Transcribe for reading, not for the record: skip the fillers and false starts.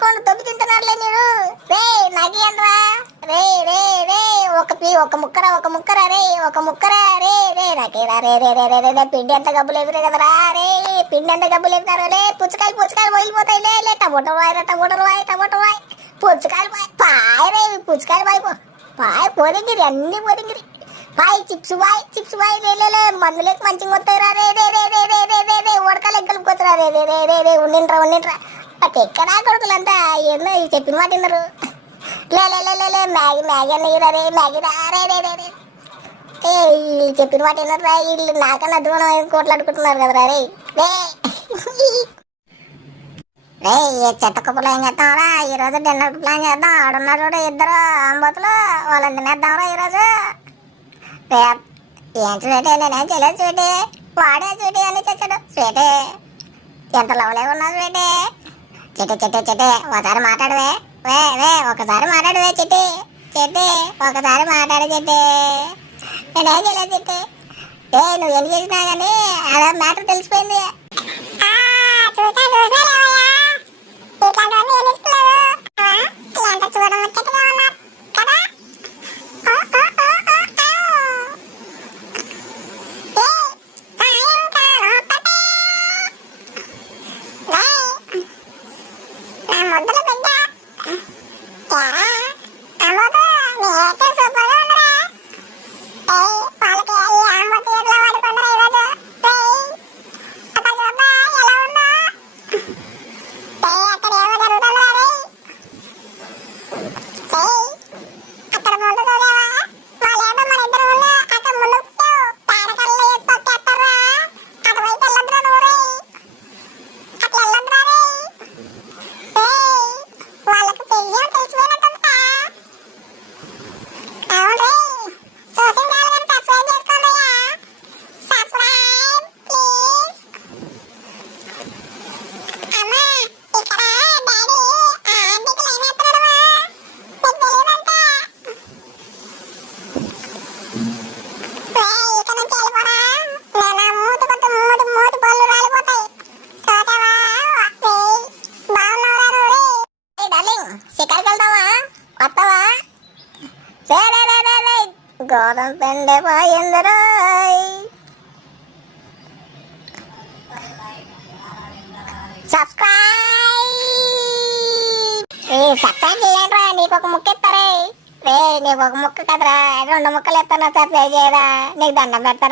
పట్టుకోండి దొబ్బి తింటున్నారులే మీరు. రే నాకేంట్రా, రే రే రే ఒక ముక్కరా రే, ఒక ముక్కరా రే రే నాకేరా రే రే రే రే రే పిండి ఎంత గబ్బులు ఎదురే కదరా రే, పిండి ఎంత గబ్బులు ఎదురు లే. పుచ్చకాయలు వదిలిపోతాయి లే లే. టమోటో రాయి పుచ్చకాయలు పాయ రే, పుచ్చకాయలు పాయ పోదింగిరి, అన్ని పోదింగిరి పాయ. చిప్స్ పాయ రే మందులేకి మంచిగా వస్తాయి రా రే రే రే రే రే రే రే రే ఉడకలు ఎగ్గలుకొచ్చరా రే రే రే రే రే ఉండింట్రా ఎక్కడా కొడుకులంతా ఏందో చెప్పిన మాట విన్నారు. లే మ్యాగీ అన్నయ్యరా రే, మ్యాగీ రా రే రే రే రే ఏ వీళ్ళు చెప్పిన మాట విన్నారా, వీళ్ళు నాకన్నా దూరం కోట్లాడుకుంటున్నారు కదరా రే రే రే. చెత్త కుప్పలు ఏం చేద్దాంరా ఈరోజు, డిన్నర్ ప్లాన్ చేద్దాం. ఆడున్నారు చూడ ఇద్దరు ఆంబోతులు, వాళ్ళని తినేద్దాంరా ఈరోజు. ఏం స్వీటీ, నేనేం చేయలేదు స్వీటీ, వాడే స్వీటీ అని చచ్చాడు. స్వీటీ ఎంత లవ్లే ఉన్నావు స్వీటీ. చిట్టి ఒకసారి మాట్లాడవే, ఒకసారి మాట్లాడవే చిట్టి ఒకసారి మాట్లాడు చిట్టి. నేనేం చేయలేదు చిట్టి. నువ్వు ఎన్ని చేసినా కానీ అలా మ్యాటర్ తెలిసిపోయింది. గోధుమ పిండి పోయిందిరా. సబ్స్క్రైబ్ చేయండిరా, నీకు ఒక ముక్క ఇస్తారే రే, నీకు ఒక ముక్క కదరా, 2 ముక్కలు ఇస్తాను. సబ్స్క్రైబ్ చేయరా, నీకు దండం పెడతారా.